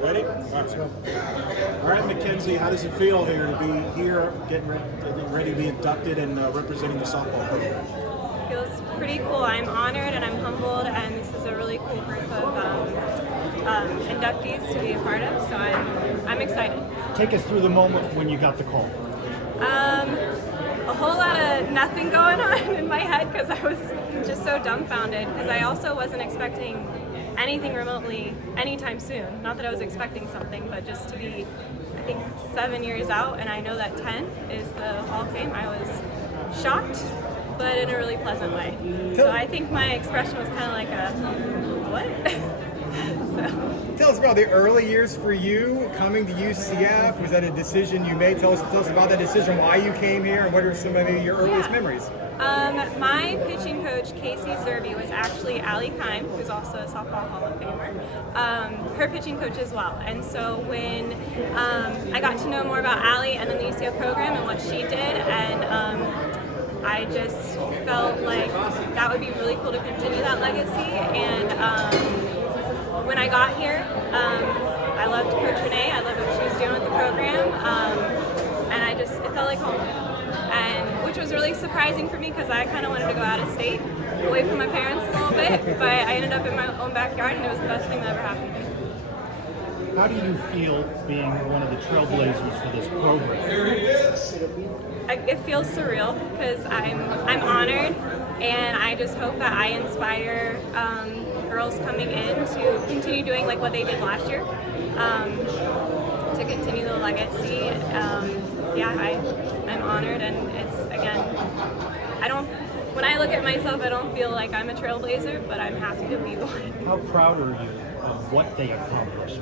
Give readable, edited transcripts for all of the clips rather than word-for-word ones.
Ready? All right. Let's go. All right, Mackenzie, how does it feel here to be here, getting ready to be inducted and representing the softball program? It feels pretty cool. I'm honored and I'm humbled, and this is a really cool group of inductees to be a part of, so I'm excited. Take us through the moment when you got the call. A whole lot of nothing going on in my head because I was just so dumbfounded, because I also wasn't expecting anything remotely anytime soon. Not that I was expecting something, but just to be, I think, 7 years out, and I know that 10 is the Hall of Fame. I was shocked, but in a really pleasant way. So I think my expression was kind of like a, what? So. Tell us about the early years for you coming to UCF. Was that a decision you made? Tell us about that decision, why you came here, and what are some of your earliest memories? My pitching coach, Casey Zerby, was actually Allie Kime, who's also a softball Hall of Famer, her pitching coach as well. And so when I got to know more about Allie and then the UCF program and what she did, and I just felt like that would be really cool to continue that legacy. And when I got here, I loved Coach Renee. I loved what she was doing with the program, and it felt like home. And which was really surprising for me because I kind of wanted to go out of state, away from my parents a little bit, but I ended up in my own backyard, and it was the best thing that ever happened to me. How do you feel being one of the trailblazers for this program? It feels surreal because I'm honored, and I just hope that I inspire girls coming in to continue doing like what they did last year, to continue the legacy. I'm honored, and it's, again, when I look at myself, I don't feel like I'm a trailblazer, but I'm happy to be one. How proud are you of what they accomplished?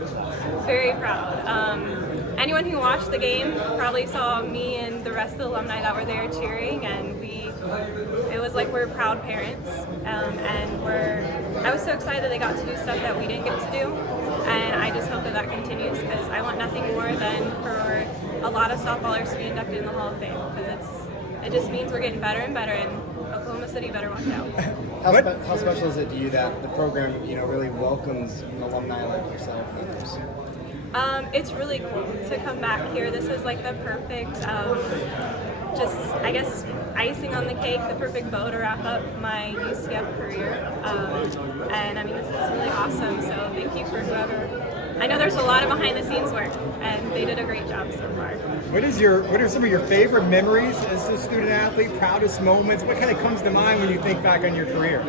Very proud. Anyone who watched the game probably saw me and the rest of the alumni that were there cheering, and it was like we're proud parents, and I was so excited that they got to do stuff that we didn't get to do, and I just hope that continues, because I want nothing more than for a lot of softballers to be inducted in the Hall of Fame, because it just means we're getting better and better, and Oklahoma City better watch out. How special is it to you that the program, really welcomes an alumni like yourself and others? It's really cool to come back here. This is like the perfect, just, I guess, icing on the cake, the perfect bow to wrap up my UCF career. And I mean, this is really awesome. So thank you for whoever. I know there's a lot of behind the scenes work, and they did a great job so far. What are some of your favorite memories as a student athlete? Proudest moments? What kind of comes to mind when you think back on your career?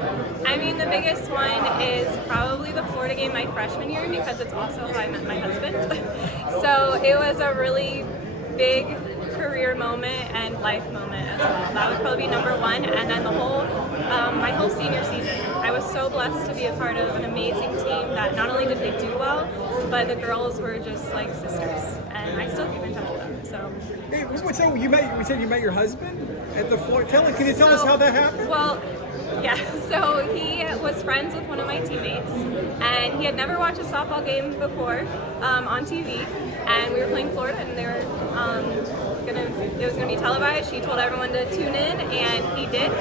I mean, the biggest one is probably the Florida game my freshman year, because it's also how I met my husband. So it was a really big career moment and life moment as well. That would probably be number one. And then my whole senior season, I was so blessed to be a part of an amazing team that not only did they do well, but the girls were just like sisters, and I still keep in touch with them. So. Hey, so you said you met your husband at the Florida. Can you tell us how that happened? Well, yeah. So he was friends with one of my teammates, and he had never watched a softball game before on TV. And we were playing Florida, and they were it was gonna be televised. She told everyone to tune in, and he did.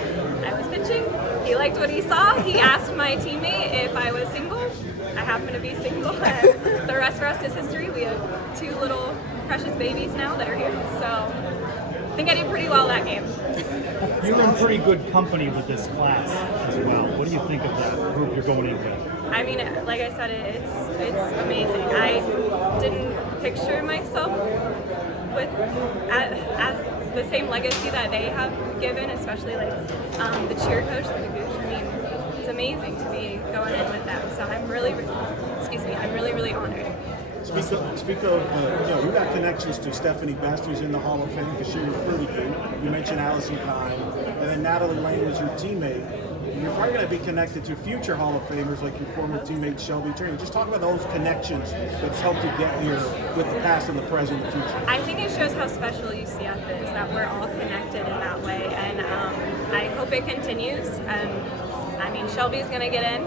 I was pitching. He liked what he saw. He asked my teammate if I was single. I happen to be single, and the rest is history. We have 2 little precious babies now that are here, so I think I did pretty well that game. You're in pretty good company with this class as well. What do you think of that group you're going in with? I mean, like I said, it's amazing. I didn't picture myself as the same legacy that they have given, especially like the cheer coach, the Induction. I mean, it's amazing to be going in with them. So I'm really honored. Speak of we got connections to Stephanie Best, who's in the Hall of Fame because she recruited you. You mentioned Allison Kine, and then Natalie Lane was your teammate. You're probably going to be connected to future Hall of Famers like your former teammate Shelby Turner. Just talk about those connections that's helped you get here with the past and the present and the future. I think it shows how special UCF is, that we're all connected in that way, and I hope it continues. I mean, Shelby's going to get in,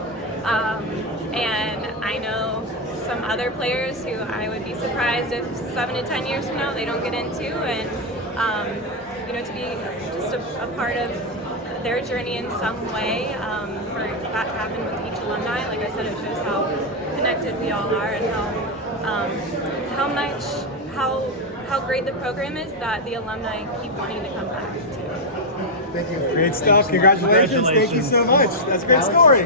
and I know some other players who I would be surprised if 7 to 10 years from now they don't get into, and to be just a part of their journey in some way, for that to happen with each alumni. Like I said, it shows how connected we all are, and how such how great the program is that the alumni keep wanting to come back to. Thank you. Great stuff. Congratulations. Thank you so much. That's a great story.